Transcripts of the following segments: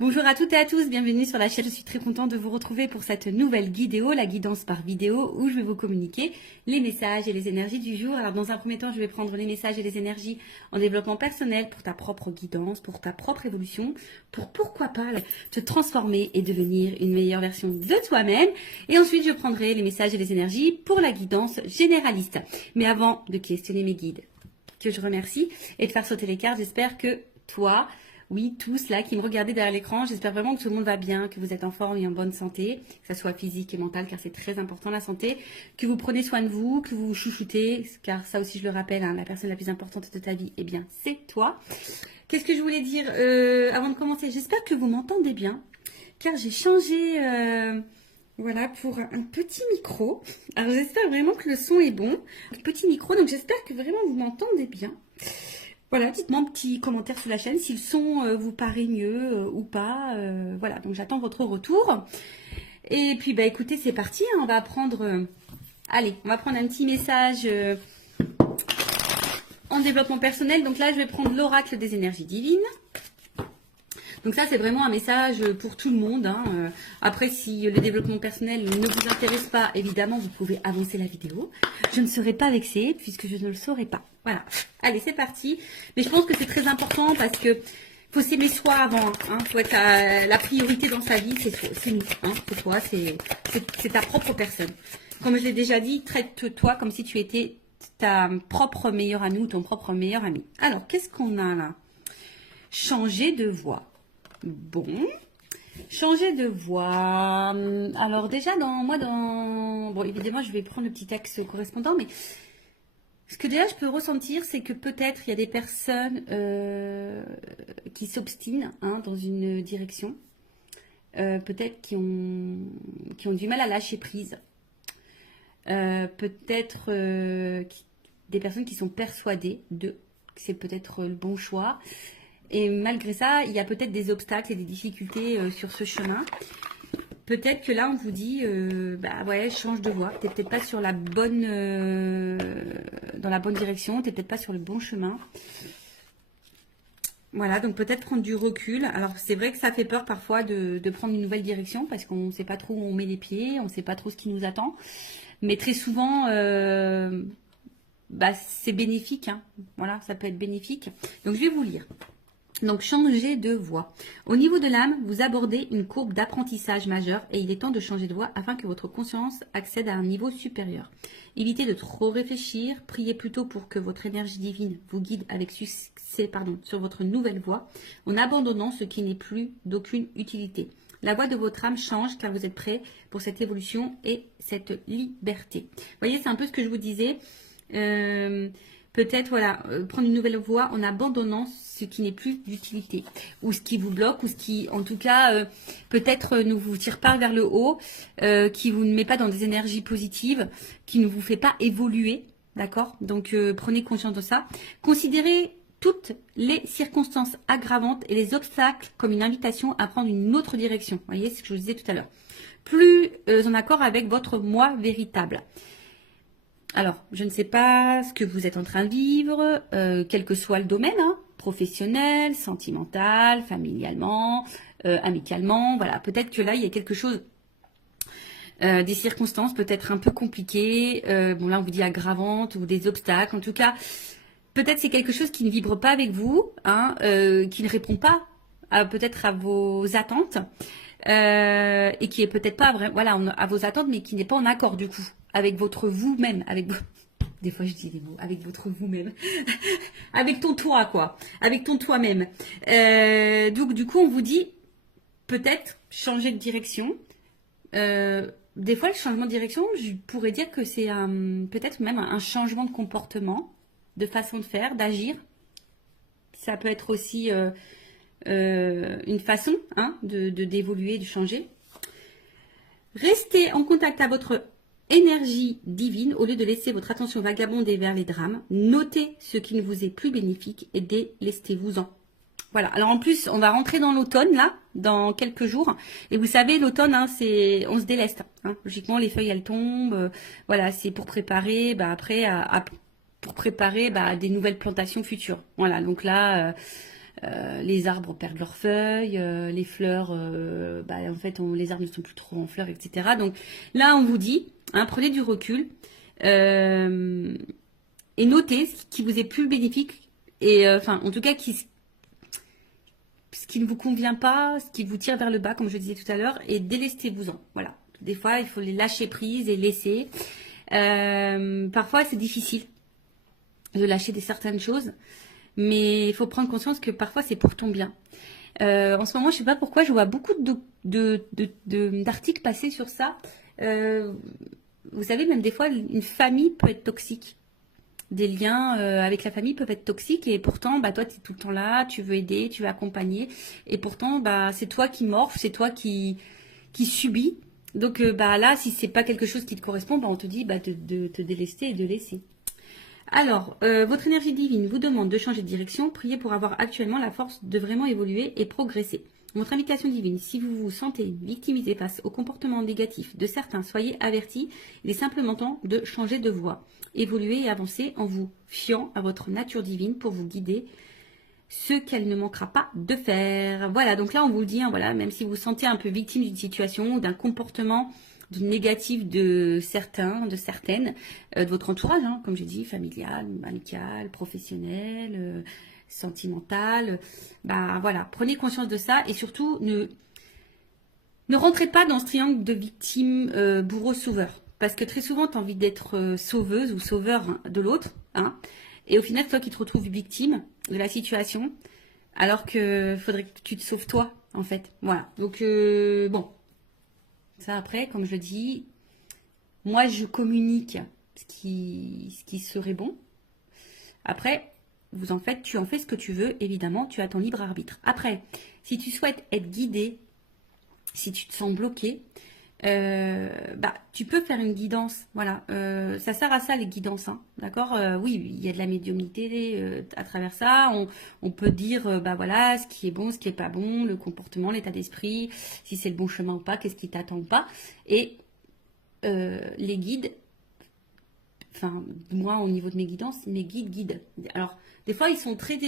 Bonjour à toutes et à tous, bienvenue sur la chaîne. Je suis très contente de vous retrouver pour cette nouvelle guidéo, la guidance par vidéo, où je vais vous communiquer les messages et les énergies du jour. Alors dans un premier temps, je vais prendre les messages et les énergies en développement personnel pour ta propre guidance, pour ta propre évolution, pour pourquoi pas te transformer et devenir une meilleure version de toi-même. Et ensuite, je prendrai les messages et les énergies pour la guidance généraliste. Mais avant de questionner mes guides, que je remercie, et de faire sauter les cartes, j'espère que toi... Oui, tous là qui me regardez derrière l'écran, j'espère vraiment que tout le monde va bien, que vous êtes en forme et en bonne santé, que ce soit physique et mentale, car c'est très important la santé, que vous prenez soin de vous, que vous vous chouchoutez, car ça aussi je le rappelle, hein, la personne la plus importante de ta vie, eh bien c'est toi. Qu'est-ce que je voulais dire avant de commencer? J'espère que vous m'entendez bien, car j'ai changé voilà, pour un petit micro. Alors j'espère vraiment que le son est bon, petit micro, donc j'espère que vraiment vous m'entendez bien. Voilà, dites-moi un petit commentaire sur la chaîne si le son vous paraît mieux ou pas. Voilà, donc j'attends votre retour. Et puis, bah écoutez, c'est parti. Hein, on va prendre... allez, on va prendre un petit message en développement personnel. Donc là, je vais prendre l'oracle des énergies divines. Donc ça, c'est vraiment un message pour tout le monde. Hein. Après, si le développement personnel ne vous intéresse pas, évidemment, vous pouvez avancer la vidéo. Je ne serai pas vexée puisque je ne le saurai pas. Voilà. Allez, c'est parti. Mais je pense que c'est très important parce que faut s'aimer soi avant. Hein. Faut être la priorité dans sa vie, c'est nous. Hein. C'est toi, c'est ta propre personne. Comme je l'ai déjà dit, traite-toi comme si tu étais ta propre meilleure amie ou ton propre meilleur ami. Alors, qu'est-ce qu'on a là? Changer de voix. Bon, changer de voix. Alors déjà, bon, évidemment, je vais prendre le petit axe correspondant, mais ce que déjà je peux ressentir, c'est que peut-être il y a des personnes qui s'obstinent hein, dans une direction, peut-être qui ont du mal à lâcher prise, peut-être des personnes qui sont persuadées que c'est peut-être le bon choix. Et malgré ça, il y a peut-être des obstacles et des difficultés sur ce chemin. Peut-être que là, on vous dit, bah ouais, change de voie. T'es peut-être pas sur la bonne, dans la bonne direction. T'es peut-être pas sur le bon chemin. Voilà, donc peut-être prendre du recul. Alors c'est vrai que ça fait peur parfois de prendre une nouvelle direction parce qu'on ne sait pas trop où on met les pieds, on ne sait pas trop ce qui nous attend. Mais très souvent, bah, c'est bénéfique. Hein. Voilà, ça peut être bénéfique. Donc je vais vous lire. Donc, changer de voie. Au niveau de l'âme, vous abordez une courbe d'apprentissage majeure et il est temps de changer de voie afin que votre conscience accède à un niveau supérieur. Évitez de trop réfléchir, priez plutôt pour que votre énergie divine vous guide avec succès sur votre nouvelle voie en abandonnant ce qui n'est plus d'aucune utilité. La voie de votre âme change car vous êtes prêt pour cette évolution et cette liberté. Vous voyez, c'est un peu ce que je vous disais. Peut-être voilà, prendre une nouvelle voie en abandonnant ce qui n'est plus d'utilité ou ce qui vous bloque ou ce qui en tout cas peut-être ne vous tire pas vers le haut, qui vous ne met pas dans des énergies positives, qui ne vous fait pas évoluer, d'accord? Donc prenez conscience de ça. Considérez toutes les circonstances aggravantes et les obstacles comme une invitation à prendre une autre direction. Vous voyez, c'est ce que je vous disais tout à l'heure. Plus en accord avec votre moi véritable. Alors, je ne sais pas ce que vous êtes en train de vivre, quel que soit le domaine, hein, professionnel, sentimental, familialement, amicalement, voilà. Peut-être que là, il y a quelque chose, des circonstances peut-être un peu compliquées, bon là on vous dit aggravantes ou des obstacles, en tout cas, peut-être c'est quelque chose qui ne vibre pas avec vous, hein, qui ne répond pas peut-être à vos attentes. Et qui est peut-être pas vrai, voilà, à vos attentes, mais qui n'est pas en accord du coup avec votre vous-même, des fois je dis des mots, avec votre vous-même, avec ton toi quoi, avec ton toi-même. Donc du coup on vous dit peut-être changer de direction. Des fois le changement de direction, je pourrais dire que c'est peut-être même un changement de comportement, de façon de faire, d'agir. Ça peut être aussi une façon hein, d'évoluer, de changer. Restez en contact avec votre énergie divine au lieu de laisser votre attention vagabonder vers les drames. Notez ce qui ne vous est plus bénéfique et délestez-vous-en. Voilà. Alors en plus, on va rentrer dans l'automne là, dans quelques jours. Et vous savez, l'automne, hein, on se déleste. Hein. Logiquement, les feuilles elles tombent. Voilà, c'est pour préparer, bah, après, pour préparer bah, des nouvelles plantations futures. Voilà. Donc là. les arbres perdent leurs feuilles, les fleurs, en fait, les arbres ne sont plus trop en fleurs, etc. Donc là, on vous dit, hein, prenez du recul et notez ce qui vous est plus bénéfique et, en tout cas, ce qui ne vous convient pas, ce qui vous tire vers le bas, comme je disais tout à l'heure, et délestez-vous-en. Voilà. Des fois, il faut les lâcher prise et laisser. Parfois, c'est difficile de lâcher certaines choses, mais il faut prendre conscience que parfois, c'est pour ton bien. En ce moment, je ne sais pas pourquoi, je vois beaucoup d'articles passer sur ça. Vous savez, même des fois, une famille peut être toxique. Des liens avec la famille peuvent être toxiques et pourtant, toi, tu es tout le temps là, tu veux aider, tu veux accompagner. Et pourtant, c'est toi qui morphes, c'est toi qui subis. Donc là, si c'est pas quelque chose qui te correspond, on te dit de te délester et de laisser. Alors, votre énergie divine vous demande de changer de direction. Priez pour avoir actuellement la force de vraiment évoluer et progresser. Votre invitation divine, si vous vous sentez victimisé face au comportement négatif de certains, soyez avertis. Il est simplement temps de changer de voie. Évoluer et avancer en vous fiant à votre nature divine pour vous guider ce qu'elle ne manquera pas de faire. Voilà, donc là on vous le dit, hein, voilà, même si vous vous sentez un peu victime d'une situation ou d'un comportement négatif de certains, de certaines, de votre entourage, hein, comme j'ai dit, familial, amical, professionnel, sentimental, voilà, prenez conscience de ça et surtout ne rentrez pas dans ce triangle de victime, bourreau, sauveur. Parce que très souvent, tu as envie d'être sauveuse ou sauveur de l'autre. Hein, et au final, c'est toi qui te retrouves victime de la situation. Alors que faudrait que tu te sauves toi, en fait. Voilà. Donc, bon. Ça, après, comme je le dis, moi, je communique ce qui serait bon. Après, tu en fais ce que tu veux. Évidemment, tu as ton libre arbitre. Après, si tu souhaites être guidé, si tu te sens bloqué, tu peux faire une guidance, voilà, ça sert à ça les guidances, hein, d'accord, oui, il y a de la médiumnité à travers ça, on peut dire, voilà, ce qui est bon, ce qui est pas bon, le comportement, l'état d'esprit, si c'est le bon chemin ou pas, qu'est-ce qui t'attend ou pas, et les guides, moi au niveau de mes guidances, mes guides, alors des fois ils sont très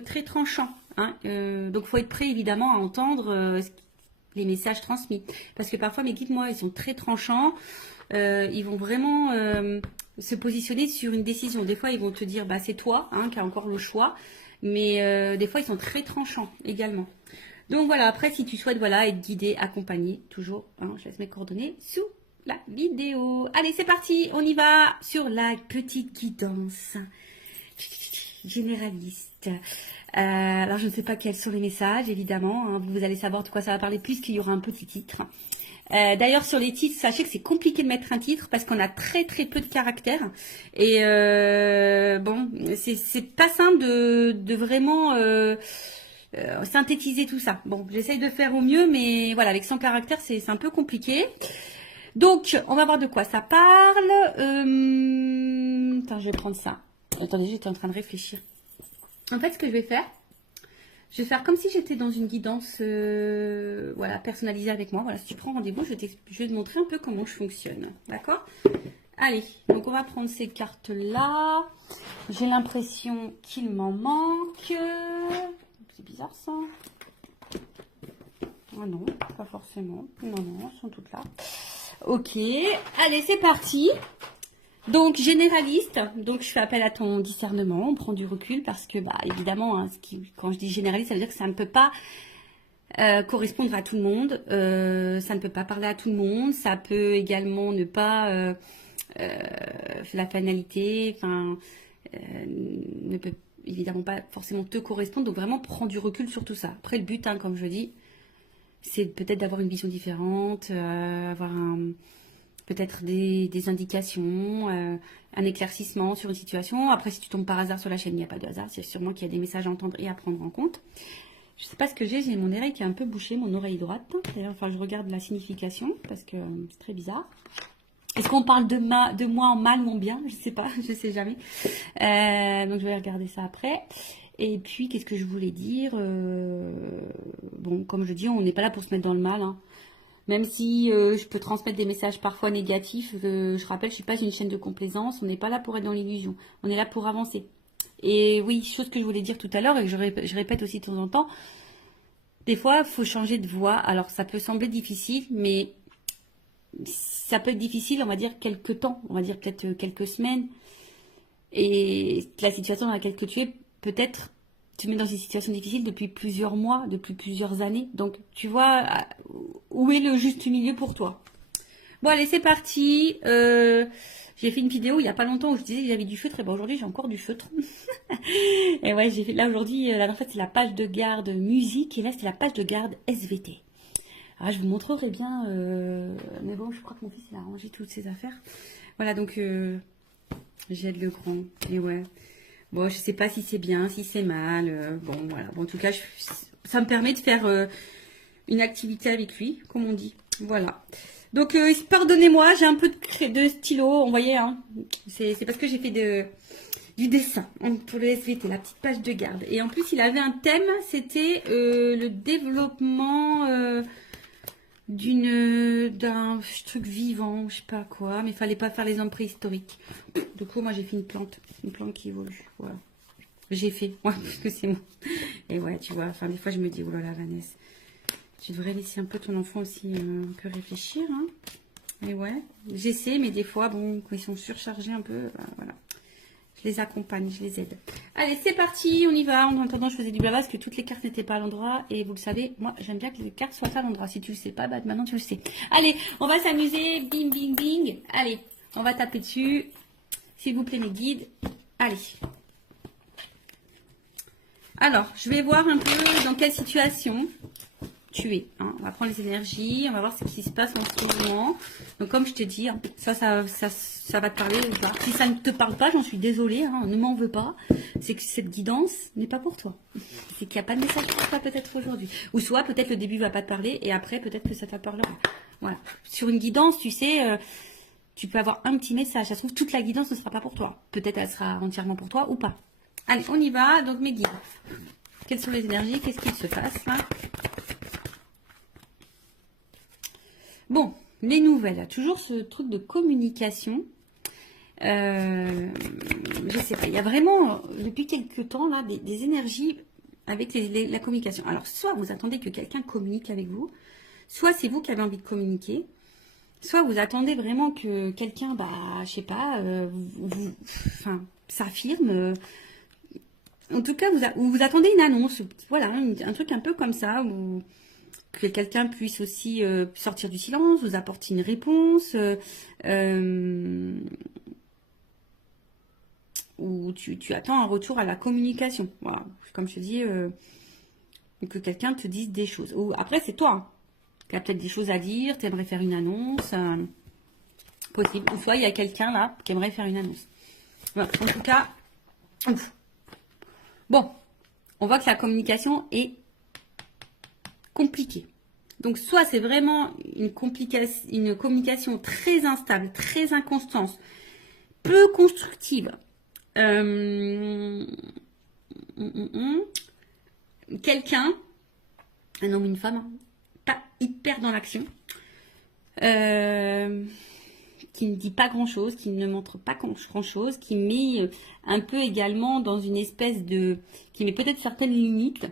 très tranchants, hein, donc il faut être prêt évidemment à entendre les messages transmis. Parce que parfois, mes guides, moi, ils sont très tranchants. Ils vont vraiment se positionner sur une décision. Des fois, ils vont te dire, c'est toi qui as encore le choix. Mais des fois, ils sont très tranchants également. Donc voilà, après, si tu souhaites être guidé, accompagné, toujours, je laisse mes coordonnées sous la vidéo. Allez, c'est parti, on y va sur la petite guidance généraliste. Alors, je ne sais pas quels sont les messages, évidemment. Hein, vous allez savoir de quoi ça va parler puisqu'il y aura un petit titre. D'ailleurs, sur les titres, sachez que c'est compliqué de mettre un titre parce qu'on a très très peu de caractères. Et c'est pas simple de vraiment synthétiser tout ça. Bon, j'essaye de faire au mieux, mais voilà, avec 100 caractères, c'est un peu compliqué. Donc, on va voir de quoi ça parle. Attends, je vais prendre ça. Attendez, j'étais en train de réfléchir. En fait, ce que je vais faire comme si j'étais dans une guidance personnalisée avec moi. Voilà, si tu prends rendez-vous, je vais te montrer un peu comment je fonctionne. D'accord? Allez, donc on va prendre ces cartes-là. J'ai l'impression qu'il m'en manque. C'est bizarre ça. Ah non, pas forcément. Non, elles sont toutes là. Ok, allez, c'est parti. Donc, généraliste, donc je fais appel à ton discernement, on prend du recul parce que, évidemment, hein, quand je dis généraliste, ça veut dire que ça ne peut pas correspondre à tout le monde, ça ne peut pas parler à tout le monde, ça peut également ne pas, la finalité, ne peut évidemment pas forcément te correspondre, donc vraiment prends du recul sur tout ça. Après, le but, comme je dis, c'est peut-être d'avoir une vision différente, avoir peut-être des indications, un éclaircissement sur une situation. Après, si tu tombes par hasard sur la chaîne, il n'y a pas de hasard. C'est sûrement qu'il y a des messages à entendre et à prendre en compte. Je ne sais pas ce que j'ai mon oreille qui est un peu bouchée, mon oreille droite. D'ailleurs, je regarde la signification parce que c'est très bizarre. Est-ce qu'on parle de moi en mal ou en bien? Je ne sais pas, je ne sais jamais. Donc, je vais regarder ça après. Et puis, qu'est-ce que je voulais dire? Bon, comme je dis, on n'est pas là pour se mettre dans le mal, hein. Même si je peux transmettre des messages parfois négatifs, je rappelle, je ne suis pas une chaîne de complaisance. On n'est pas là pour être dans l'illusion. On est là pour avancer. Et oui, chose que je voulais dire tout à l'heure et que je répète aussi de temps en temps, des fois, il faut changer de voie. Alors, ça peut sembler difficile, mais ça peut être difficile, on va dire, quelques temps, on va dire peut-être quelques semaines. Et la situation dans laquelle tu es, peut-être, te met dans une situation difficile depuis plusieurs mois, depuis plusieurs années. Donc, tu vois, où est le juste milieu pour toi? Bon, allez, c'est parti. J'ai fait une vidéo il n'y a pas longtemps où je disais que j'avais du feutre. Et ben aujourd'hui, j'ai encore du feutre. Et ouais, j'ai fait là aujourd'hui, la dernière fois, c'est la page de garde musique. Et là, c'est la page de garde SVT. Alors, je vous montrerai bien. Mais bon, je crois que mon fils, il a rangé toutes ses affaires. Voilà, donc, j'aide le grand. Et ouais. Bon, je sais pas si c'est bien, si c'est mal. Bon, voilà. Bon, en tout cas, ça me permet de faire une activité avec lui, comme on dit. Voilà. Donc, pardonnez-moi, j'ai un peu de stylo, vous voyez, hein. C'est parce que j'ai fait du dessin pour le SVT, la petite page de garde. Et en plus, il avait un thème, c'était le développement d'un truc vivant, je sais pas quoi, mais il fallait pas faire les hommes préhistoriques. Du coup, moi, j'ai fait une plante qui évolue, voilà. J'ai fait, ouais, parce que c'est moi. Et ouais, tu vois, enfin, des fois, je me dis, oh là là, Vanessa. Tu devrais laisser un peu ton enfant aussi un peu réfléchir. Hein. Et ouais, j'essaie, mais des fois, bon, quand ils sont surchargés un peu, bah, voilà. Je les accompagne, je les aide. Allez, c'est parti, on y va. En attendant, je faisais du blabla parce que toutes les cartes n'étaient pas à l'endroit. Et vous le savez, moi, j'aime bien que les cartes soient à l'endroit. Si tu le sais pas, bah, maintenant tu le sais. Allez, on va s'amuser. Bing, bing, bing. Allez, on va taper dessus. S'il vous plaît, mes guides. Allez. Alors, je vais voir un peu dans quelle situation tu es. Hein. On va prendre les énergies, on va voir ce qui se passe en ce moment. Donc, comme je te dis, hein, ça va te parler ou pas. Si ça ne te parle pas, j'en suis désolée, hein, ne m'en veux pas. C'est que cette guidance n'est pas pour toi. C'est qu'il n'y a pas de message pour toi peut-être aujourd'hui. Ou soit peut-être le début ne va pas te parler et après peut-être que ça te parlera. Voilà. Sur une guidance, tu sais, tu peux avoir un petit message. Ça se trouve, toute la guidance ne sera pas pour toi. Peut-être elle sera entièrement pour toi ou pas. Allez, on y va. Donc, mes guides. Quelles sont les énergies? Qu'est-ce qu'il se passe là? Bon, les nouvelles. Toujours ce truc de communication. Je sais pas. Il y a vraiment, depuis quelques temps, là, des énergies avec la communication. Alors, soit vous attendez que quelqu'un communique avec vous, soit c'est vous qui avez envie de communiquer, soit vous attendez vraiment que quelqu'un, bah, je sais pas, enfin, s'affirme. En tout cas, vous attendez une annonce, voilà, un truc un peu comme ça, où que quelqu'un puisse aussi sortir du silence, vous apporter une réponse, ou tu attends un retour à la communication. Voilà, comme je te dis, que quelqu'un te dise des choses. Ou après, c'est toi, hein, qui a peut-être des choses à dire, tu aimerais faire une annonce, possible. Ou soit il y a quelqu'un là qui aimerait faire une annonce. Voilà, en tout cas, ouf. Bon, on voit que la communication est compliquée. Donc, soit c'est vraiment une communication très instable, très inconstante, peu constructive. Quelqu'un, un homme, une femme, hein, pas hyper dans l'action, qui ne dit pas grand-chose, qui ne montre pas grand-chose, qui met un peu également dans une espèce de... qui met peut-être certaines limites.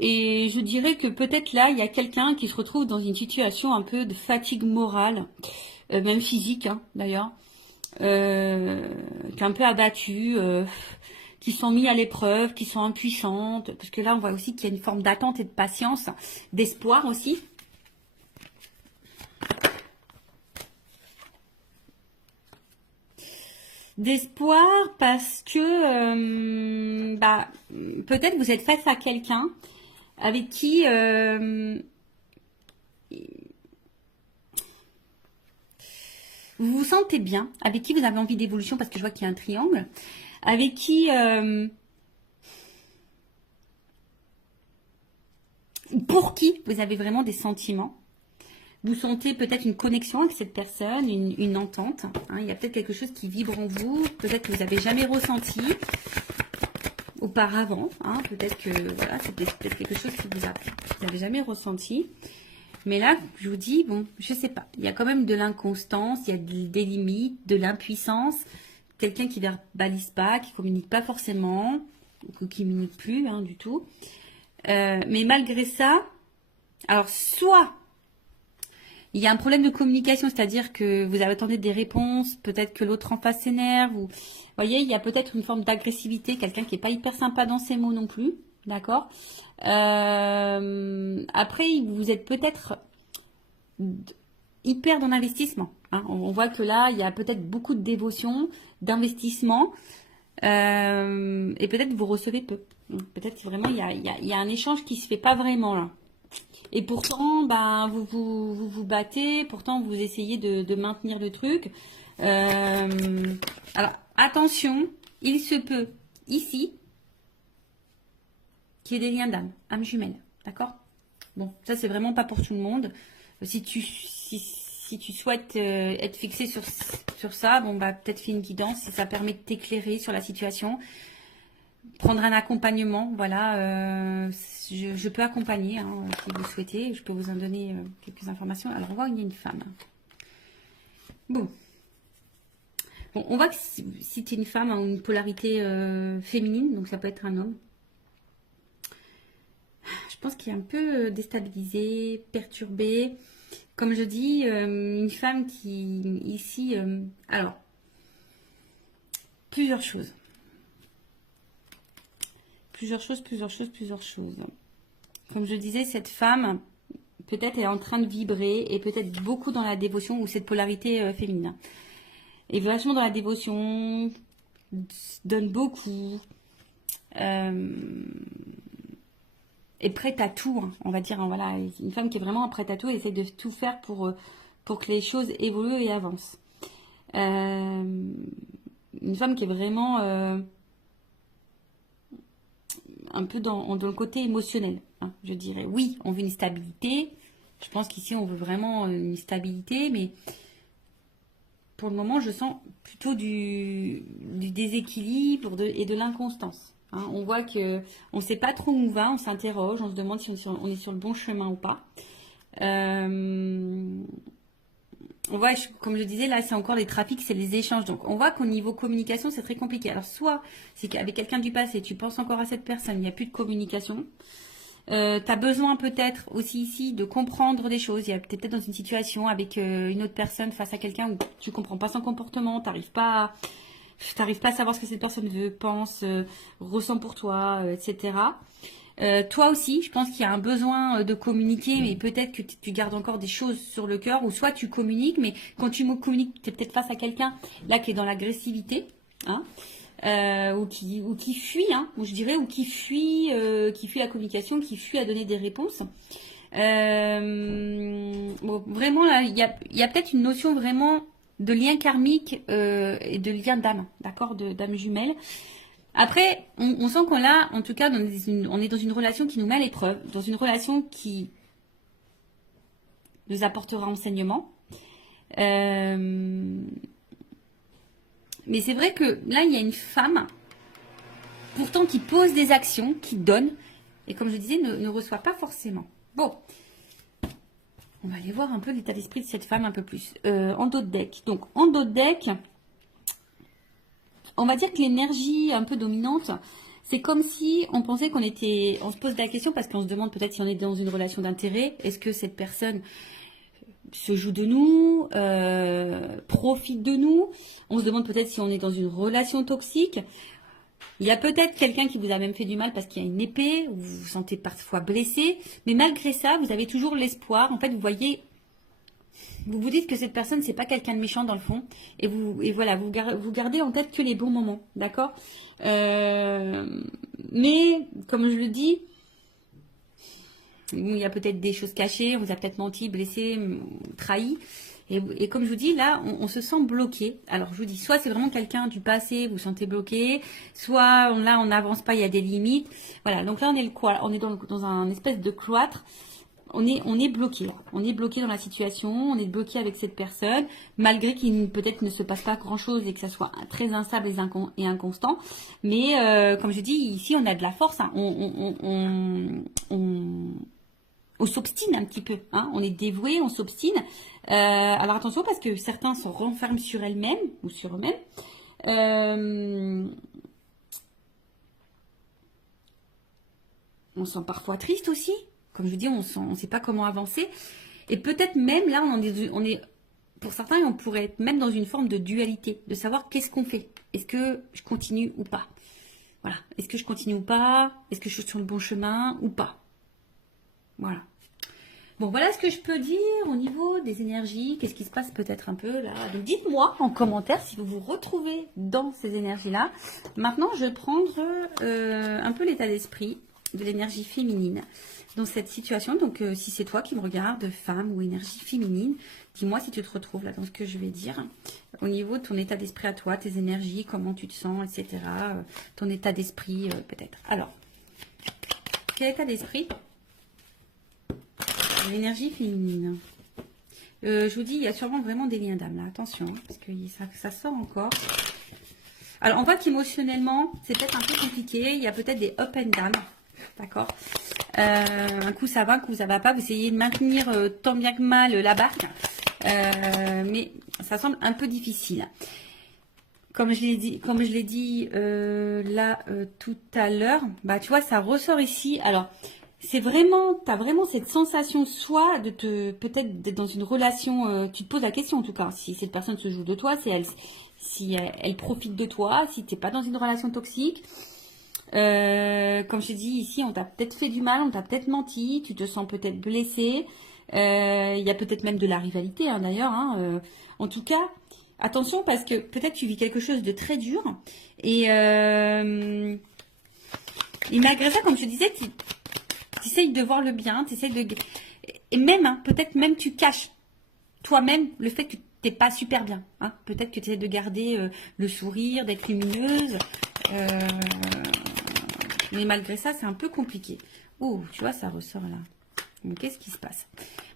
Et je dirais que peut-être là, il y a quelqu'un qui se retrouve dans une situation un peu de fatigue morale, même physique hein, d'ailleurs, qui est un peu abattue, qui sont mis à l'épreuve, qui sont impuissantes, parce que là, on voit aussi qu'il y a une forme d'attente et de patience, d'espoir aussi. D'espoir parce que bah, peut-être vous êtes face à quelqu'un avec qui vous vous sentez bien, avec qui vous avez envie d'évolution, parce que je vois qu'il y a un triangle, avec qui pour qui vous avez vraiment des sentiments. Vous sentez peut-être une connexion avec cette personne, une entente. Hein, il y a peut-être quelque chose qui vibre en vous, peut-être que vous n'avez jamais ressenti auparavant. Hein, peut-être que voilà, c'est peut-être quelque chose que vous n'avez jamais ressenti. Mais là, je vous dis, bon, je sais pas. Il y a quand même de l'inconstance, il y a des limites, de l'impuissance. quelqu'un qui verbalise pas, qui communique pas forcément, ou qui communique plus du tout. Mais malgré ça, alors soit il y a un problème de communication, c'est-à-dire que vous attendez des réponses, peut-être que l'autre en face s'énerve, ou vous voyez, il y a peut-être une forme d'agressivité, quelqu'un qui est pas hyper sympa dans ses mots non plus, d'accord. Après, vous êtes peut-être hyper dans l'investissement. On voit que là, il y a peut-être beaucoup de dévotion, d'investissement, et peut-être vous recevez peu. Peut-être vraiment il y a un échange qui se fait pas vraiment là. Et pourtant, vous battez, pourtant vous essayez de maintenir le truc. Alors attention, il se peut ici qu'il y ait des liens d'âme, âme jumelle, d'accord? Bon, ça c'est vraiment pas pour tout le monde. Si tu souhaites être fixé sur ça, peut-être fais une guidance si ça permet de t'éclairer sur la situation. Prendre un accompagnement, voilà, je peux accompagner si vous souhaitez, je peux vous en donner quelques informations. Alors on voit qu'il y a une femme. Bon, on voit que si tu es une femme, une polarité féminine, donc ça peut être un homme. Je pense qu'il est un peu déstabilisé, perturbé. Comme je dis, une femme qui, ici, alors, plusieurs choses. Plusieurs choses. Comme je disais, cette femme, peut-être est en train de vibrer et peut-être beaucoup dans la dévotion ou cette polarité féminine. Et vachement dans la dévotion, donne beaucoup, est prête à tout, on va dire. Voilà, une femme qui est vraiment prête à tout et essaie de tout faire pour que les choses évoluent et avancent. Une femme qui est vraiment un peu dans le côté émotionnel, je dirais. Oui, on veut une stabilité. Je pense qu'ici, on veut vraiment une stabilité, mais pour le moment, je sens plutôt du déséquilibre et de l'inconstance. On voit que on ne sait pas trop où on va, on s'interroge, on se demande si on est sur le bon chemin ou pas. On voit, comme je disais, là, c'est encore les trafics, c'est les échanges. Donc, on voit qu'au niveau communication, c'est très compliqué. Alors, soit c'est qu'avec quelqu'un du passé, tu penses encore à cette personne, il n'y a plus de communication. Tu as besoin peut-être aussi ici de comprendre des choses. Il y a peut-être dans une situation avec une autre personne face à quelqu'un où tu comprends pas son comportement, t'arrives pas à savoir ce que cette personne veut, pense, ressent pour toi, etc. Toi aussi, je pense qu'il y a un besoin de communiquer, mais peut-être que tu gardes encore des choses sur le cœur, ou soit tu communiques, mais quand tu communiques, tu es peut-être face à quelqu'un là qui est dans l'agressivité, ou qui fuit, ou je dirais, ou qui fuit la communication, qui fuit à donner des réponses. Vraiment là, il y a peut-être une notion vraiment de lien karmique et de lien d'âme, d'accord, d'âme jumelle. Après, on sent qu'on l'a, en tout cas, on est dans une relation qui nous met à l'épreuve, dans une relation qui nous apportera enseignement. Mais c'est vrai que là, il y a une femme, pourtant qui pose des actions, qui donne, et comme je disais, ne reçoit pas forcément. Bon, on va aller voir un peu l'état d'esprit de cette femme un peu plus. En dos de deck. Donc, en dos de deck, on va dire que l'énergie un peu dominante, c'est comme si on pensait on se pose la question parce qu'on se demande peut-être si on est dans une relation d'intérêt. Est-ce que cette personne se joue de nous, profite de nous? On se demande peut-être si on est dans une relation toxique. Il y a peut-être quelqu'un qui vous a même fait du mal parce qu'il y a une épée, ou vous vous sentez parfois blessé. Mais malgré ça, vous avez toujours l'espoir. En fait, vous voyez, vous vous dites que cette personne, c'est pas quelqu'un de méchant dans le fond. Et voilà, vous gardez en tête que les bons moments. D'accord? Mais, comme je le dis, il y a peut-être des choses cachées, on vous a peut-être menti, blessé, trahi. Et comme je vous dis, là, on se sent bloqué. Alors, je vous dis, soit c'est vraiment quelqu'un du passé, vous vous sentez bloqué, soit là, on n'avance pas, il y a des limites. Voilà, donc là, on est dans un espèce de cloître. On est bloqué là. On est bloqué dans la situation, on est bloqué avec cette personne, malgré qu'il peut-être ne se passe pas grand-chose et que ça soit très instable et inconstant. Mais comme je dis, ici, on a de la force. On s'obstine un petit peu, on est dévoué, on s'obstine. Alors attention parce que certains se renferment sur elles-mêmes ou sur eux-mêmes. On se sent parfois triste aussi. Comme je vous dis, on ne sait pas comment avancer. Et peut-être même, là, on est, pour certains, on pourrait être même dans une forme de dualité, de savoir qu'est-ce qu'on fait. Est-ce que je continue ou pas? Voilà. Est-ce que je continue ou pas? Est-ce que je suis sur le bon chemin ou pas? Voilà. Bon, voilà ce que je peux dire au niveau des énergies. Qu'est-ce qui se passe peut-être un peu là? Donc, dites-moi en commentaire si vous vous retrouvez dans ces énergies-là. Maintenant, je vais prendre un peu l'état d'esprit de l'énergie féminine dans cette situation. Donc, si c'est toi qui me regardes, femme ou énergie féminine, dis-moi si tu te retrouves là dans ce que je vais dire. Au niveau de ton état d'esprit à toi, tes énergies, comment tu te sens, etc. Ton état d'esprit peut-être. Alors, quel état d'esprit? L'énergie féminine. Je vous dis, il y a sûrement vraiment des liens d'âme là. Attention, hein, parce que ça sort encore. Alors, en fait, émotionnellement, c'est peut-être un peu compliqué. Il y a peut-être des up and down. D'accord. Un coup ça va, un coup ça va pas. Vous essayez de maintenir tant bien que mal la barque. Mais ça semble un peu difficile. Comme je l'ai dit là tout à l'heure, bah tu vois, ça ressort ici. Alors, c'est vraiment, tu as vraiment cette sensation soit de peut-être d'être dans une relation, tu te poses la question en tout cas, si cette personne se joue de toi, si elle profite de toi, si tu n'es pas dans une relation toxique. Comme je t'ai dit ici, on t'a peut-être fait du mal, on t'a peut-être menti, tu te sens peut-être blessé. Il y a peut-être même de la rivalité hein, d'ailleurs. Hein, en tout cas, attention parce que peut-être tu vis quelque chose de très dur. Et malgré ça, comme je te disais, tu essayes de voir le bien, tu essayes de... Et même, hein, peut-être même tu caches toi-même le fait que tu n'es pas super bien. Hein. Peut-être que tu essaies de garder le sourire, d'être lumineuse. Mais malgré ça, c'est un peu compliqué. Oh, tu vois, ça ressort là. Donc, qu'est-ce qui se passe?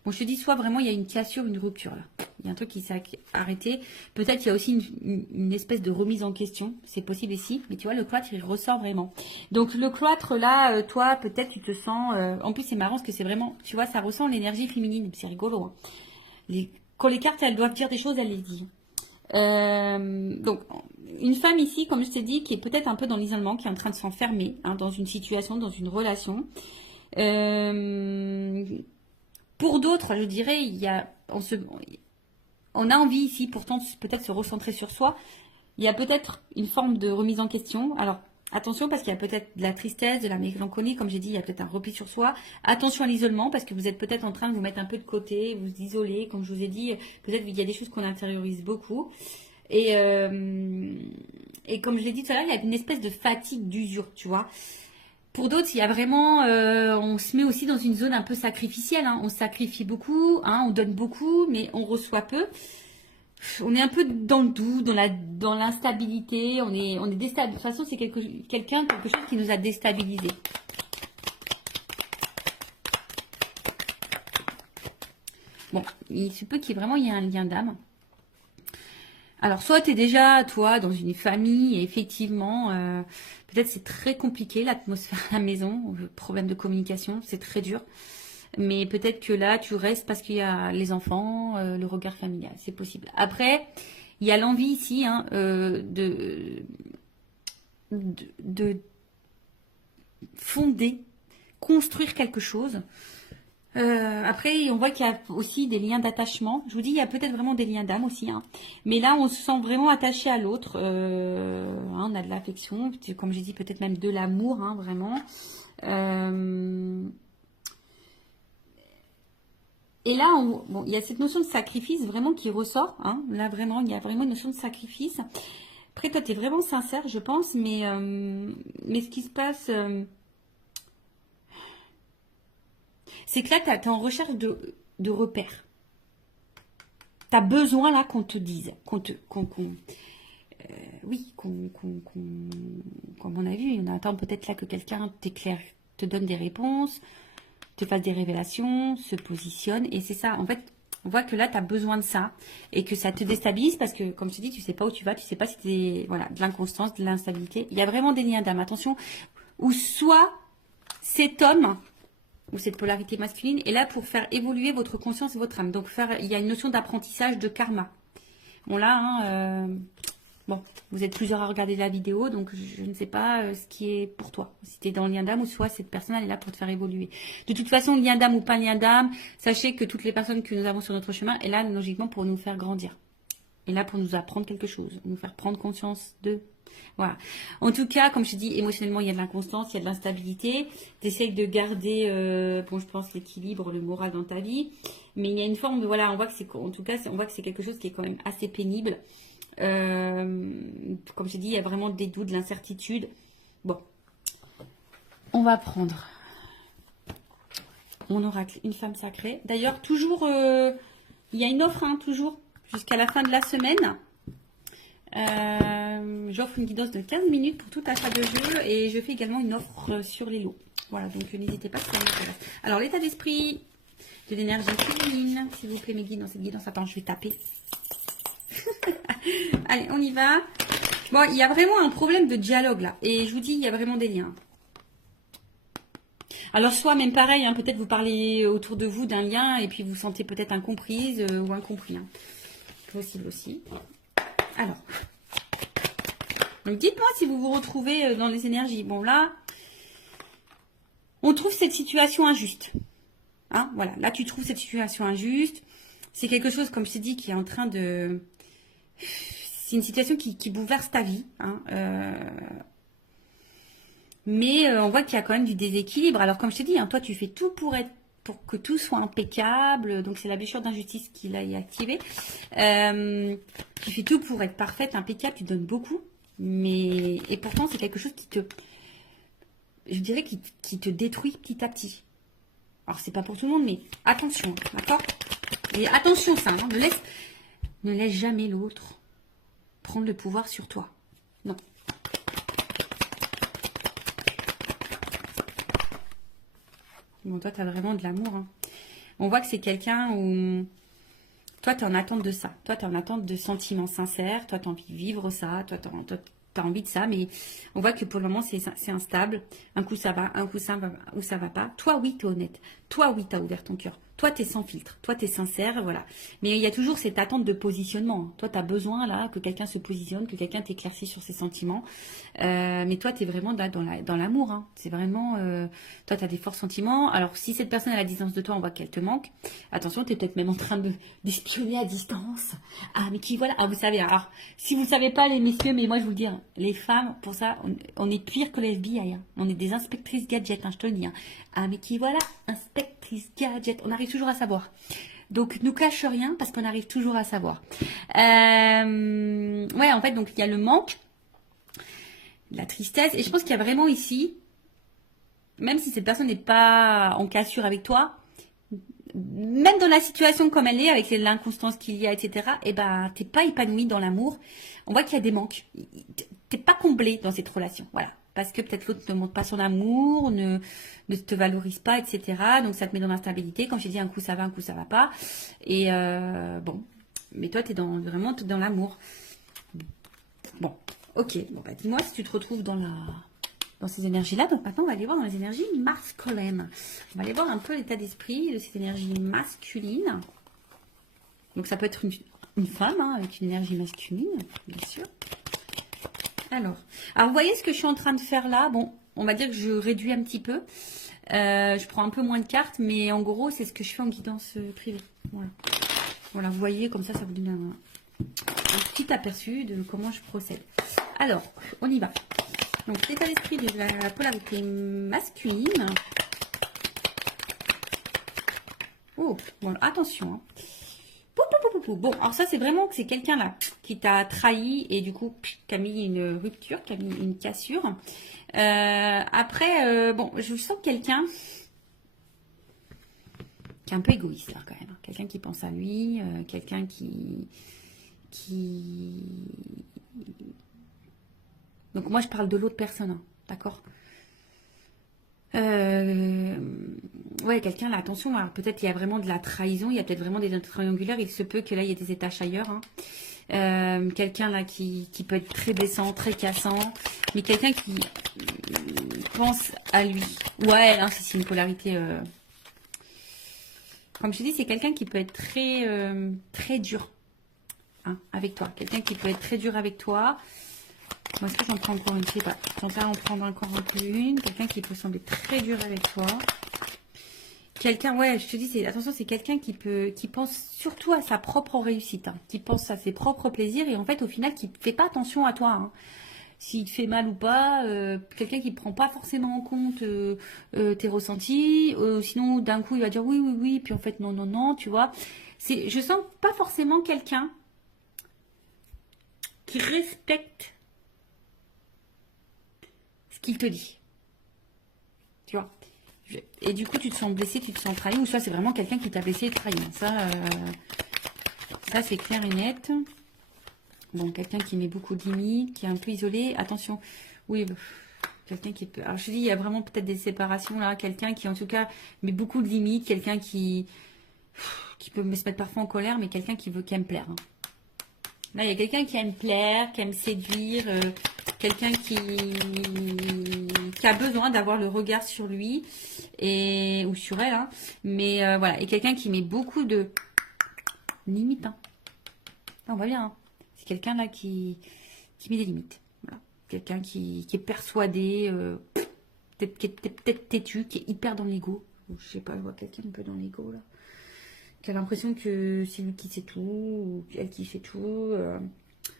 Bon, je te dis, soit vraiment il y a une cassure, une rupture là. Il y a un truc qui s'est arrêté. Peut-être qu'il y a aussi une espèce de remise en question. C'est possible ici. Mais tu vois, le cloître, il ressort vraiment. Donc, le cloître là, toi, peut-être tu te sens... en plus, c'est marrant parce que c'est vraiment... Tu vois, ça ressent l'énergie féminine. C'est rigolo. Hein. Quand les cartes, elles doivent dire des choses, elles les disent. Donc, une femme ici, comme je t'ai dit, qui est peut-être un peu dans l'isolement, qui est en train de s'enfermer hein, dans une situation, dans une relation. Pour d'autres, je dirais, on a envie ici, pourtant, peut-être se recentrer sur soi. Il y a peut-être une forme de remise en question. Alors, attention, parce qu'il y a peut-être de la tristesse, de la mélancolie, comme j'ai dit, il y a peut-être un repli sur soi. Attention à l'isolement, parce que vous êtes peut-être en train de vous mettre un peu de côté, vous isoler, comme je vous ai dit. Peut-être qu'il y a des choses qu'on intériorise beaucoup. Et comme je l'ai dit tout à l'heure, il y a une espèce de fatigue, d'usure, tu vois. Pour d'autres, il y a vraiment, on se met aussi dans une zone un peu sacrificielle. Hein. On sacrifie beaucoup, hein, on donne beaucoup, mais on reçoit peu. On est un peu dans le doute, dans l'instabilité. On est déstabilisé. De toute façon, c'est quelque chose qui nous a déstabilisés. Bon, il se peut qu'il y ait un lien d'âme. Alors, soit tu es déjà, toi, dans une famille, et effectivement, peut-être c'est très compliqué, l'atmosphère à la maison, le problème de communication, c'est très dur. Mais peut-être que là, tu restes parce qu'il y a les enfants, le regard familial, c'est possible. Après, il y a l'envie ici hein, de fonder, construire quelque chose. Après, on voit qu'il y a aussi des liens d'attachement. Je vous dis, il y a peut-être vraiment des liens d'âme aussi. Hein. Mais là, on se sent vraiment attaché à l'autre. Hein, on a de l'affection, comme j'ai dit, peut-être même de l'amour, hein, vraiment. Et là, bon, il y a cette notion de sacrifice vraiment qui ressort. Hein. Là, vraiment, il y a vraiment une notion de sacrifice. Après, toi, tu es vraiment sincère, je pense. Mais ce qui se passe... c'est que là, tu es en recherche de repères. Tu as besoin là qu'on te dise, oui, comme on a vu, on attend peut-être là que quelqu'un t'éclaire, te donne des réponses, te fasse des révélations, se positionne. Et c'est ça, en fait, on voit que là, tu as besoin de ça et que ça te déstabilise parce que, comme je te dis, tu sais pas où tu vas, tu sais pas si tu voilà, de l'inconstance, de l'instabilité. Il y a vraiment des liens d'âme, attention, ou soit cet homme... ou cette polarité masculine est là pour faire évoluer votre conscience et votre âme. Donc, il y a une notion d'apprentissage de karma. Bon, là, hein, Bon, vous êtes plusieurs à regarder la vidéo, donc je ne sais pas ce qui est pour toi. Si tu es dans le lien d'âme ou soit cette personne, elle est là pour te faire évoluer. De toute façon, lien d'âme ou pas lien d'âme, sachez que toutes les personnes que nous avons sur notre chemin est là, logiquement, pour nous faire grandir. Et là, pour nous apprendre quelque chose, nous faire prendre conscience de... Voilà. En tout cas, comme je dis, émotionnellement, il y a de l'inconstance, il y a de l'instabilité. Tu essayes de garder, bon, je pense, l'équilibre, le moral dans ta vie. Mais il y a une forme de... Voilà, on voit que c'est... En tout cas, on voit que c'est quelque chose qui est quand même assez pénible. Comme je dis, il y a vraiment des doutes, de l'incertitude. Bon, on va prendre mon oracle, une femme sacrée. D'ailleurs, toujours, il y a une offre, hein, toujours, jusqu'à la fin de la semaine. J'offre une guidance de 15 minutes pour tout achat de jeu et je fais également une offre sur les lots. Voilà, donc n'hésitez pas si ça vous intéresse. Alors, l'état d'esprit de l'énergie féminine, s'il vous plaît, mes guides dans cette guidance. Attends, je vais taper. Allez, on y va. Bon, il y a vraiment un problème de dialogue là. Et je vous dis, il y a vraiment des liens. Alors, soit même pareil, hein, peut-être vous parlez autour de vous d'un lien et puis vous sentez peut-être incomprise ou incompris. Hein. Possible aussi. Alors, donc dites-moi si vous vous retrouvez dans les énergies. Bon, là, on trouve cette situation injuste. Hein, voilà, là, tu trouves cette situation injuste. C'est quelque chose, comme je t'ai dit, qui est en train de... C'est une situation qui bouleverse ta vie. Hein, mais on voit qu'il y a quand même du déséquilibre. Alors, comme je t'ai dit, hein, toi, tu fais tout pour que tout soit impeccable. Donc, c'est la blessure d'injustice qui l'a activée. Tu fais tout pour être parfaite, impeccable. Tu donnes beaucoup. Et pourtant, c'est quelque chose je dirais, qui te détruit petit à petit. Alors, c'est pas pour tout le monde, mais attention, d'accord? Et attention, ça, hein, ne laisse jamais l'autre prendre le pouvoir sur toi. Non. Bon, toi, tu as vraiment de l'amour. Hein. On voit que c'est quelqu'un où... Toi, tu es en attente de ça. Toi, tu es en attente de sentiments sincères. Toi, tu as envie de vivre ça. Toi, tu as envie de ça. Mais on voit que pour le moment, c'est instable. Un coup, ça va. Un coup, ça va pas. Toi, oui, tu es honnête. Toi, oui, tu as ouvert ton cœur. Toi, tu es sans filtre. Toi, tu es sincère. Voilà. Mais il y a toujours cette attente de positionnement. Toi, tu as besoin là que quelqu'un se positionne, que quelqu'un t'éclaircisse sur ses sentiments. Mais toi, tu es vraiment là dans l'amour. Hein. C'est vraiment... toi, tu as des forts sentiments. Alors, si cette personne est à la distance de toi, on voit qu'elle te manque. Attention, tu es peut-être même en train d'espionner à distance. Ah, mais qui voilà. Ah, vous savez. Alors, si vous ne savez pas, les messieurs, mais moi, je vous le dis, hein, les femmes, pour ça, on est pire que les FBI. Hein. On est des inspectrices gadgets, hein, je te le dis. Hein. Ah, mais qui voilà, inspectrice gadget. On arrive toujours à savoir. Donc, nous cache rien parce qu'on arrive toujours à savoir. Ouais, en fait, donc, il y a le manque, la tristesse. Et je pense qu'il y a vraiment ici, même si cette personne n'est pas en cassure avec toi, même dans la situation comme elle est, avec l'inconstance qu'il y a, etc., eh ben, t'es pas épanoui dans l'amour. On voit qu'il y a des manques. T'es pas comblé dans cette relation. Voilà. Parce que peut-être l'autre ne montre pas son amour, ne te valorise pas, etc. Donc ça te met dans l'instabilité. Comme j'ai dit, un coup ça va, un coup ça va pas. Et bon. Mais toi, t'es vraiment dans l'amour. Bon. Ok. Bon, bah, dis-moi si tu te retrouves dans ces énergies-là. Donc maintenant, on va aller voir dans les énergies masculines. On va aller voir un peu l'état d'esprit de cette énergie masculine. Donc ça peut être une femme hein, avec une énergie masculine, bien sûr. Alors, vous voyez ce que je suis en train de faire là? Bon, on va dire que je réduis un petit peu. Je prends un peu moins de cartes, mais en gros, c'est ce que je fais en guidance privée. Voilà. Voilà, vous voyez, comme ça vous donne un petit aperçu de comment je procède. Alors, on y va. Donc, l'état d'esprit de la polarité masculine. Oh, bon, attention. Hein. Bon, alors ça, c'est vraiment que c'est quelqu'un là qui t'a trahi et du coup, qui a mis une rupture, qui a mis une cassure. Après, bon, je sens quelqu'un qui est un peu égoïste là quand même. Quelqu'un qui pense à lui, quelqu'un qui... Donc moi, je parle de l'autre personne, hein, d'accord? Ouais, quelqu'un là, attention, peut-être il y a vraiment de la trahison, il y a peut-être vraiment des notes triangulaires, il se peut que là il y ait des étages ailleurs. Hein. Quelqu'un là qui peut être très blessant, très cassant, mais quelqu'un qui pense à lui. Ouais, là c'est une polarité. Comme je dis, c'est quelqu'un qui peut être très dur. hein, avec toi. Quelqu'un qui peut être très dur avec toi. Moi, est-ce que j'en prends encore une? Je sais pas. J'en vais en prendre encore un peu une. Quelqu'un qui peut sembler très dur avec toi. Quelqu'un, ouais, je te dis, attention, c'est quelqu'un qui pense surtout à sa propre réussite, hein, qui pense à ses propres plaisirs et en fait, au final, qui ne fait pas attention à toi, hein. S'il te fait mal ou pas, quelqu'un qui ne prend pas forcément en compte tes ressentis, sinon d'un coup il va dire oui, oui, oui, puis en fait non, non, non, tu vois. Je sens pas forcément quelqu'un qui respecte ce qu'il te dit, tu vois. Et du coup tu te sens blessé, tu te sens trahi, ou soit c'est vraiment quelqu'un qui t'a blessé et trahi. Ça c'est clair et net. Bon, quelqu'un qui met beaucoup de limites, qui est un peu isolé. Attention, oui, quelqu'un qui peut... Alors, je dis, il y a vraiment peut-être des séparations, là. Quelqu'un qui, en tout cas, met beaucoup de limites. Quelqu'un qui peut me se mettre parfois en colère, mais quelqu'un qui aime plaire, hein. Là, il y a quelqu'un qui aime plaire, qui aime séduire. Quelqu'un qui a besoin d'avoir le regard sur lui ou sur elle, hein. Mais voilà, et quelqu'un qui met beaucoup de limites, hein. Là, on va bien, hein. C'est quelqu'un là qui met des limites. Voilà. Quelqu'un qui est persuadé, qui est peut-être têtu, qui est hyper dans l'ego. Je sais pas, je vois quelqu'un un peu dans l'ego là. Qui a l'impression que c'est lui qui sait tout, ou elle qui fait tout.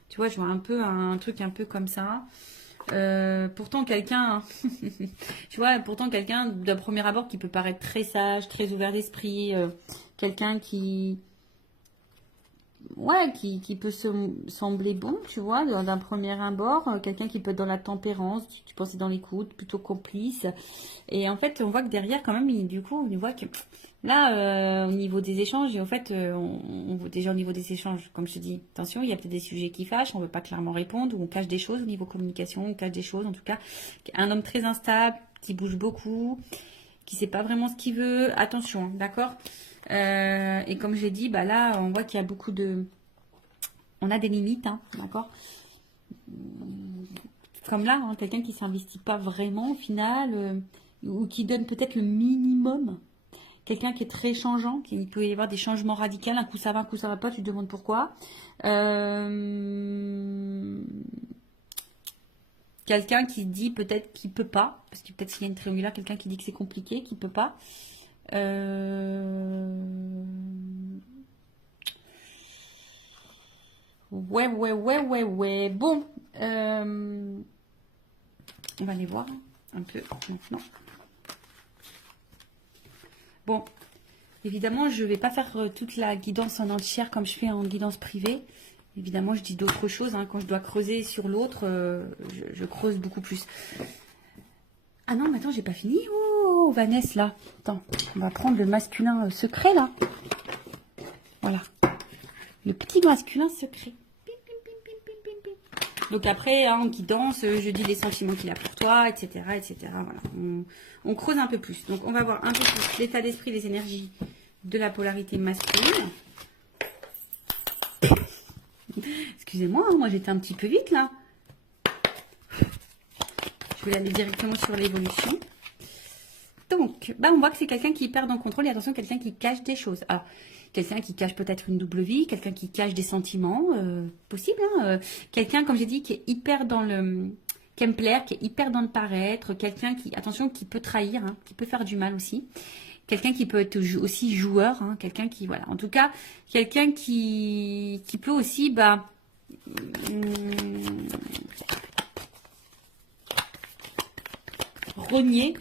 Tu vois, je vois un peu un truc un peu comme ça. Pourtant quelqu'un, tu vois, pourtant quelqu'un d'un premier abord qui peut paraître très sage, très ouvert d'esprit, quelqu'un qui peut sembler bon, tu vois, d'un premier abord, quelqu'un qui peut être dans la tempérance, tu pensais dans l'écoute, plutôt complice. Et en fait, on voit que derrière, quand même, du coup, on voit que là, au niveau des échanges, et en fait, on voit déjà au niveau des échanges, comme je te dis, attention, il y a peut-être des sujets qui fâchent, on ne veut pas clairement répondre, ou on cache des choses au niveau communication, on cache des choses, en tout cas, un homme très instable, qui bouge beaucoup, qui ne sait pas vraiment ce qu'il veut, attention, hein, d'accord. Et comme j'ai dit, bah là, on voit qu'il y a beaucoup de... On a des limites, hein, d'accord. Comme là, hein, quelqu'un qui ne s'investit pas vraiment au final, ou qui donne peut-être le minimum. Quelqu'un qui est très changeant, il peut y avoir des changements radicaux, un coup ça va pas, tu te demandes pourquoi. Quelqu'un qui dit peut-être qu'il peut pas, parce que peut-être s'il y a une triangulaire, quelqu'un qui dit que c'est compliqué, qu'il peut pas. Ouais. Bon, on va aller voir un peu maintenant. Bon, évidemment, je ne vais pas faire toute la guidance en entière comme je fais en guidance privée. Évidemment, je dis d'autres choses, hein. Quand je dois creuser sur l'autre, je creuse beaucoup plus. Ah non, mais attends, j'ai pas fini. Oh, Vanessa, là. Attends, on va prendre le masculin secret, là. Voilà. Le petit masculin secret. Donc après, hein, en guidance, je dis les sentiments qu'il a pour toi, etc. etc. Voilà. On creuse un peu plus. Donc on va voir un peu plus l'état d'esprit, les énergies de la polarité masculine. Excusez-moi, hein, moi j'étais un petit peu vite là. Je vais aller directement sur l'évolution. Donc, bah, on voit que c'est quelqu'un qui perd en contrôle. Et attention, quelqu'un qui cache des choses. Alors, quelqu'un qui cache peut-être une double vie, quelqu'un qui cache des sentiments, possible. Hein, quelqu'un, comme j'ai dit, qui est hyper dans le... qui aime plaire, qui est hyper dans le paraître. Quelqu'un qui, attention, qui peut trahir, hein, qui peut faire du mal aussi. Quelqu'un qui peut être aussi joueur. Hein, quelqu'un qui, voilà. En tout cas, quelqu'un qui peut aussi, bah... renier,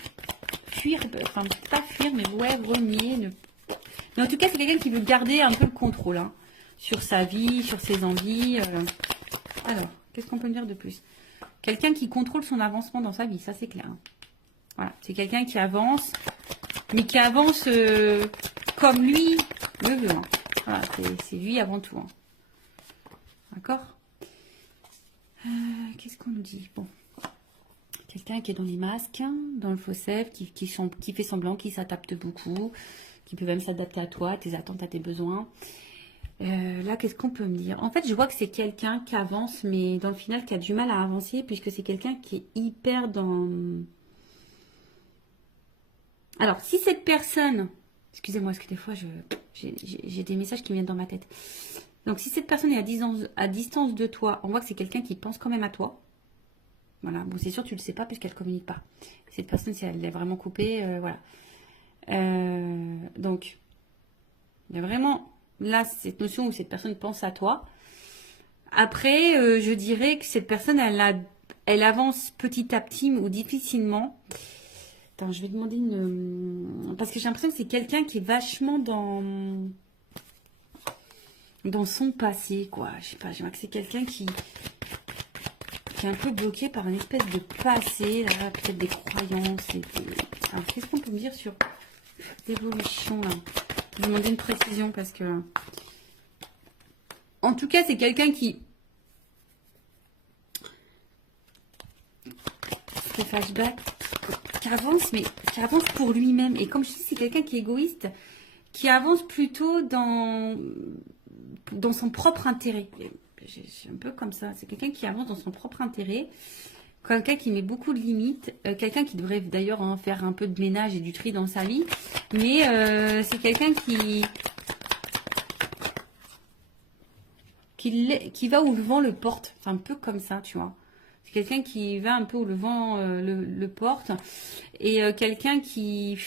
fuir, enfin pas fuir, mais ouais, renier. Mais en tout cas, c'est quelqu'un qui veut garder un peu le contrôle, hein, sur sa vie, sur ses envies. Alors, qu'est-ce qu'on peut dire de plus? Quelqu'un qui contrôle son avancement dans sa vie, ça c'est clair, hein. Voilà, c'est quelqu'un qui avance, mais qui avance comme lui le veut, hein. Voilà, c'est lui avant tout, hein. D'accord. Qu'est-ce qu'on nous dit? Bon. Quelqu'un qui est dans les masques, dans le faux self, qui fait semblant, qui s'adapte beaucoup, qui peut même s'adapter à toi, à tes attentes, à tes besoins. Là, qu'est-ce qu'on peut me dire? En fait, je vois que c'est quelqu'un qui avance, mais dans le final, qui a du mal à avancer, puisque c'est quelqu'un qui est hyper dans... Alors, si cette personne... Excusez-moi, parce que des fois, j'ai des messages qui viennent dans ma tête. Donc, si cette personne est à distance de toi, on voit que c'est quelqu'un qui pense quand même à toi. Voilà, bon, c'est sûr, tu ne le sais pas puisqu'elle ne communique pas. Cette personne, si elle est vraiment coupée, voilà. Donc, il y a vraiment là cette notion où cette personne pense à toi. Après, je dirais que cette personne, elle avance petit à petit ou difficilement. Attends, je vais demander une... Parce que j'ai l'impression que c'est quelqu'un qui est vachement dans son passé, quoi. Je sais pas, j'aimerais que c'est quelqu'un qui est un peu bloqué par une espèce de passé, là, peut-être des croyances. Alors, qu'est-ce qu'on peut me dire sur l'évolution, là? Je vais demander une précision parce que... En tout cas, c'est quelqu'un qui fait flashback, qui avance, mais qui avance pour lui-même. Et comme je dis, c'est quelqu'un qui est égoïste, qui avance plutôt dans son propre intérêt. C'est un peu comme ça. C'est quelqu'un qui avance dans son propre intérêt. Quelqu'un qui met beaucoup de limites. Quelqu'un qui devrait d'ailleurs faire un peu de ménage et du tri dans sa vie. Mais c'est quelqu'un qui va où le vent le porte. Enfin, un peu comme ça, tu vois. C'est quelqu'un qui va un peu où le vent le porte. Et quelqu'un qui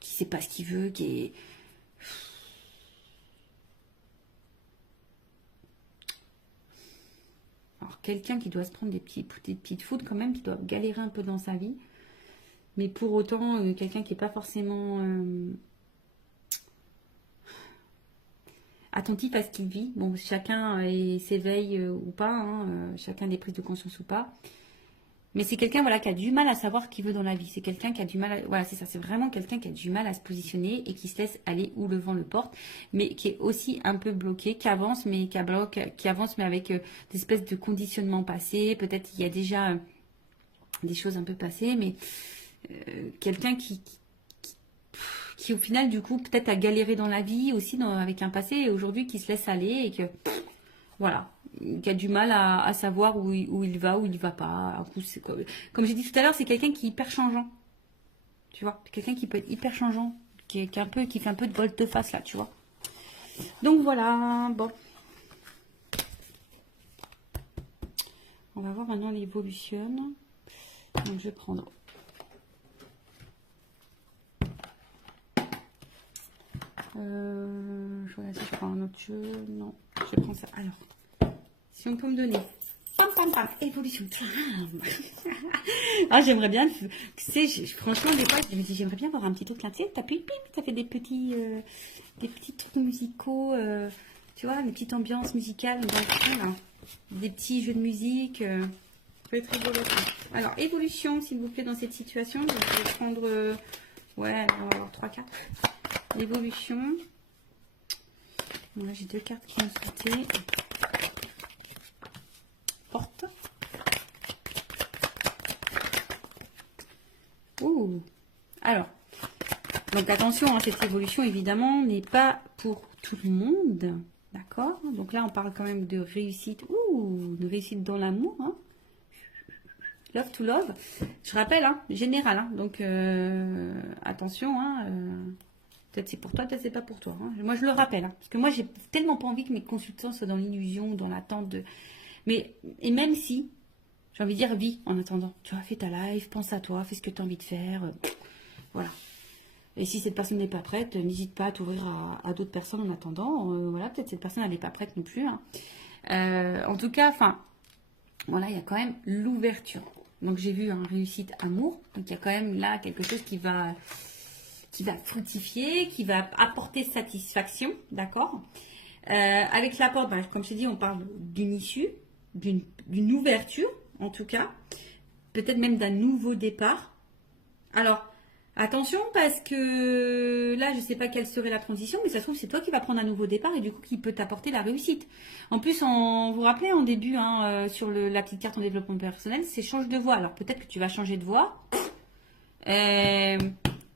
sait pas ce qu'il veut, qui est... Alors, quelqu'un qui doit se prendre des petites foudres quand même, qui doit galérer un peu dans sa vie. Mais pour autant, quelqu'un qui n'est pas forcément attentif à ce qu'il vit. Bon, chacun s'éveille ou pas, hein, chacun des prises de conscience ou pas. Mais c'est quelqu'un voilà, qui a du mal à savoir ce qu'il veut dans la vie. C'est quelqu'un qui a du mal à... Voilà, c'est ça. C'est vraiment quelqu'un qui a du mal à se positionner et qui se laisse aller où le vent le porte. Mais qui est aussi un peu bloqué, qui avance, mais qui avance, mais avec des espèces de conditionnements passés. Peut-être qu'il y a déjà des choses un peu passées, mais quelqu'un qui au final, du coup, peut-être a galéré dans la vie aussi avec un passé et aujourd'hui qui se laisse aller et que... Voilà, qui a du mal à savoir où il va, où il ne va pas. Comme j'ai dit tout à l'heure, c'est quelqu'un qui est hyper changeant. Tu vois, quelqu'un qui peut être hyper changeant, qui fait un peu de volte-face là, tu vois. Donc voilà, bon. On va voir maintenant l'évolution. Donc je vais prendre... je regarde si je prends un autre jeu. Non, je prends ça. Alors, si on peut me donner... Pam, pam, pam, évolution. Ah, j'aimerais bien... Tu sais, franchement, des fois, je me dis, j'aimerais bien avoir un petit truc là. Tu sais, t'appuies, pim, ça fait des petits trucs musicaux. Tu vois, des petites ambiances musicales dans le fond, là. Des petits jeux de musique. Ça peut être rigolo. Alors, évolution, s'il vous plaît, dans cette situation. Donc, je vais prendre... ouais, on va avoir 3 cartes. L'évolution. Moi, j'ai 2 cartes qui ont sauté. Porte. Ouh. Alors, donc attention, hein, cette évolution, évidemment, n'est pas pour tout le monde. D'accord? Donc là, on parle quand même de réussite. Ouh, de réussite dans l'amour. Hein. Love to love. Je rappelle, hein, général. Hein, donc, attention, hein, peut-être c'est pour toi, peut-être c'est pas pour toi. Hein. Moi, je le rappelle. Hein, parce que moi, j'ai tellement pas envie que mes consultants soient dans l'illusion, dans l'attente de... Mais, et même si, j'ai envie de dire, vis en attendant. Tu vois, fais ta live, pense à toi, fais ce que tu as envie de faire. Voilà. Et si cette personne n'est pas prête, n'hésite pas à t'ouvrir à d'autres personnes en attendant. Voilà, peut-être cette personne, elle n'est pas prête non plus. Hein. En tout cas, enfin, voilà, il y a quand même l'ouverture. Donc, j'ai vu un réussite amour. Donc, il y a quand même là quelque chose qui va fructifier, qui va apporter satisfaction. D'accord. Avec l'apport, bah, comme je t'ai dit, on parle d'une issue, d'une ouverture, en tout cas. Peut-être même d'un nouveau départ. Alors, attention, parce que là, je ne sais pas quelle serait la transition, mais ça se trouve, c'est toi qui vas prendre un nouveau départ et du coup, qui peut t'apporter la réussite. En plus, vous vous rappelez en début, hein, sur la petite carte en développement personnel, c'est change de voie. Alors, peut-être que tu vas changer de voie.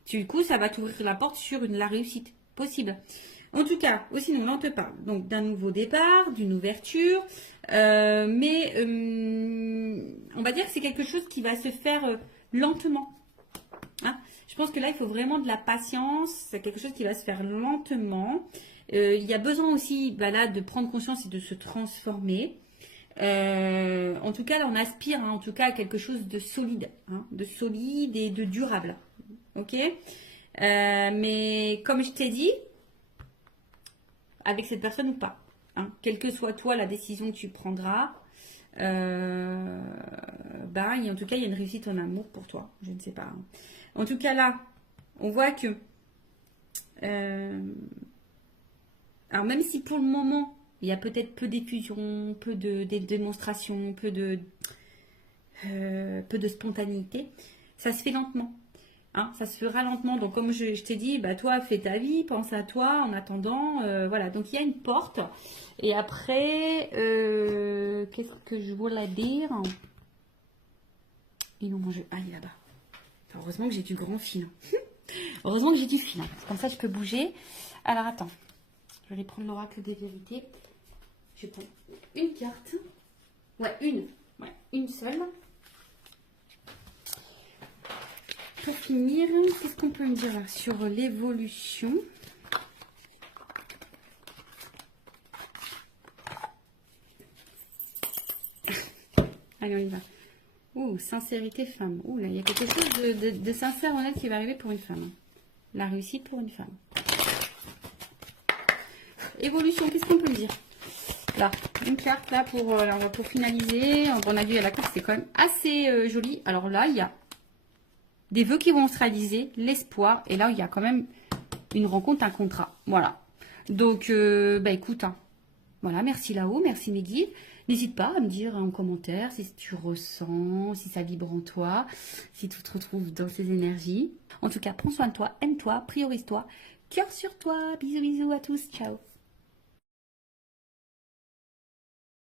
Du coup, ça va t'ouvrir la porte sur la réussite possible. En tout cas, aussi, nous, là, on te parle donc d'un nouveau départ, d'une ouverture, mais on va dire que c'est quelque chose qui va se faire lentement. Hein, Je pense que là, il faut vraiment de la patience. C'est quelque chose qui va se faire lentement. Il y a besoin aussi bah là, de prendre conscience et de se transformer. En tout cas, là, on aspire en tout cas à quelque chose de solide, de solide et de durable. Ok. Mais comme je t'ai dit, avec cette personne ou pas, quelle que soit toi la décision que tu prendras, en tout cas, il y a une réussite en amour pour toi. Je ne sais pas. En tout cas, là, on voit que, alors même si pour le moment, il y a peut-être peu d'effusion, peu de démonstration, peu de spontanéité, ça se fait lentement. Ça se fera lentement. Donc, comme je t'ai dit, bah, toi, fais ta vie, pense à toi en attendant. Voilà. Donc, il y a une porte. Et après, qu'est-ce que je voulais dire? Ils l'ont mangé. Ah, il est là-bas. Heureusement que j'ai du grand fil. Heureusement que j'ai du fil. Comme ça, je peux bouger. Alors, attends. Je vais aller prendre l'oracle des vérités. Je prends une carte. Ouais, une. Ouais, une seule. Pour finir, qu'est-ce qu'on peut me dire sur l'évolution? Allez, on y va. Ouh, sincérité femme. Ouh, là, il y a quelque chose de sincère, honnête qui va arriver pour une femme. La réussite pour une femme. Évolution, qu'est-ce qu'on peut me dire? Là, une carte là pour finaliser. On a vu à la carte, c'est quand même assez joli. Alors là, il y a des vœux qui vont se réaliser, l'espoir. Et là, il y a quand même une rencontre, un contrat. Voilà. Donc, écoute, voilà, merci là-haut, merci mes guides. N'hésite pas à me dire en commentaire si tu ressens, si ça vibre en toi, si tu te retrouves dans ces énergies. En tout cas, prends soin de toi, aime-toi, priorise-toi, cœur sur toi. Bisous, bisous à tous, ciao.